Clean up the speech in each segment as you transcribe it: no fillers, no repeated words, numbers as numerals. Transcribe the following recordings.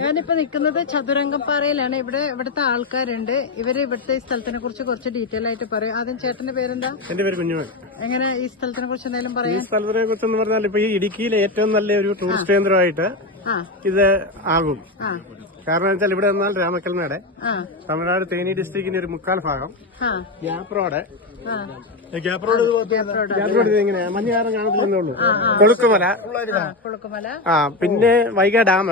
ഞാനിപ്പോ നിൽക്കുന്നത് ചതുരംഗപ്പാറയിലാണ്. ഇവിടുത്തെ ആൾക്കാരുണ്ട്. ഇവര് ഇവിടുത്തെ ഈ സ്ഥലത്തിനെ കുറിച്ച് കുറച്ച് ഡീറ്റെയിൽ ആയിട്ട് പറയും. ആദ്യം ചേട്ടന്റെ പേരെന്താ? എന്റെ പേര് കുഞ്ഞുമൻ. എങ്ങനെ ഈ സ്ഥലത്തിനെ കുറിച്ച് എന്തെങ്കിലും പറയാം? ഈ സ്ഥലത്തിനെ കുറിച്ചെന്ന് പറഞ്ഞാൽ ഇപ്പൊ ഈ ഇടുക്കിയിലെ ഏറ്റവും നല്ല ഒരു ടൂറിസ്റ്റ് കേന്ദ്രമായിട്ട് ഇത് ആകും. കാരണം വെച്ചാൽ ഇവിടെ നിന്നാൽ രാമക്കൽമേടെ തമിഴ്നാട് തേനി ഡിസ്ട്രിക്റ്റിന്റെ ഒരു മുക്കാൽ ഭാഗം ഗ്യാപ്പ് റോഡ് ഇങ്ങനെ മഞ്ഞ കാരണം കാണത്തില്ലെന്നേ ഉള്ളൂ. കൊളുക്കുമല, പിന്നെ വൈഗ ഡാം,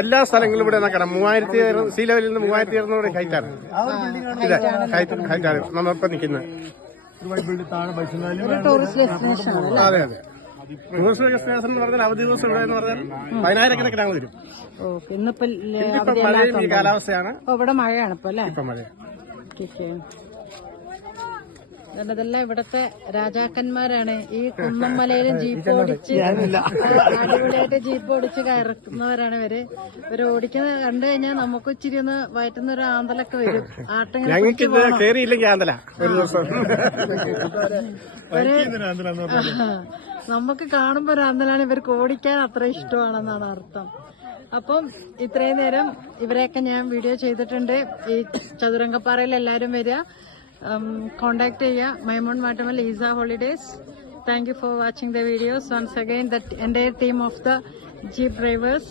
എല്ലാ സ്ഥലങ്ങളും ഇവിടെ കാണാം. 3000 സീ ലെവലിൽ നിന്ന് 3200 ഹൈറ്റാണ്. ഇത് ഹൈറ്റാണ് നമ്മളിപ്പോ നിൽക്കുന്നത്. അതെ അതെ. ടൂറിസ്റ്റ് ഡെസ്റ്റിനേഷൻ എന്ന് പറഞ്ഞാൽ അവധി ദിവസം ഇവിടെ എന്ന് പറഞ്ഞാൽ 10,000 വരും. ഇന്നിപ്പോ മഴയും ഈ കാലാവസ്ഥയാണ്. ഇവിടെ മഴയാണ് ഇപ്പൊ അല്ലേ? ഇപ്പൊ മഴയാണ്. ഇതെല്ലാം ഇവിടത്തെ രാജാക്കന്മാരാണ്. ഈ കുന്നമലയിലും ജീപ്പ് ഓടിച്ച് അടിപൊളിയായിട്ട് ജീപ്പ് ഓടിച്ച് കയറുന്നവരാണ് ഇവര്. ഇവര് ഓടിക്കുന്നത് കണ്ടു കഴിഞ്ഞാൽ നമുക്ക് ഇച്ചിരി ഒന്ന് വയറ്റുന്ന ഒരു ആന്തലൊക്കെ വരും. ഞങ്ങൾക്ക് കേറിയില്ലെങ്കിൽ ആന്തല ഒരു ദിവസം. നമുക്ക് കാണുമ്പോ ഒരു ആന്തലാണ്. ഇവർക്ക് ഓടിക്കാൻ അത്ര ഇഷ്ടമാണെന്നാണ് അർത്ഥം. അപ്പം ഇത്രയും നേരം ഇവരെയൊക്കെ ഞാൻ വീഡിയോ ചെയ്തിട്ടുണ്ട്. ഈ ചതുരംഗപ്പാറയിൽ എല്ലാവരും വരിക, കോണ്ടാക്ട് ചെയ്യുക. മൈമോൺ മാട്ടമൽ ഈസ holidays. Thank you for watching the videos. Once again, the entire team of the Jeep drivers.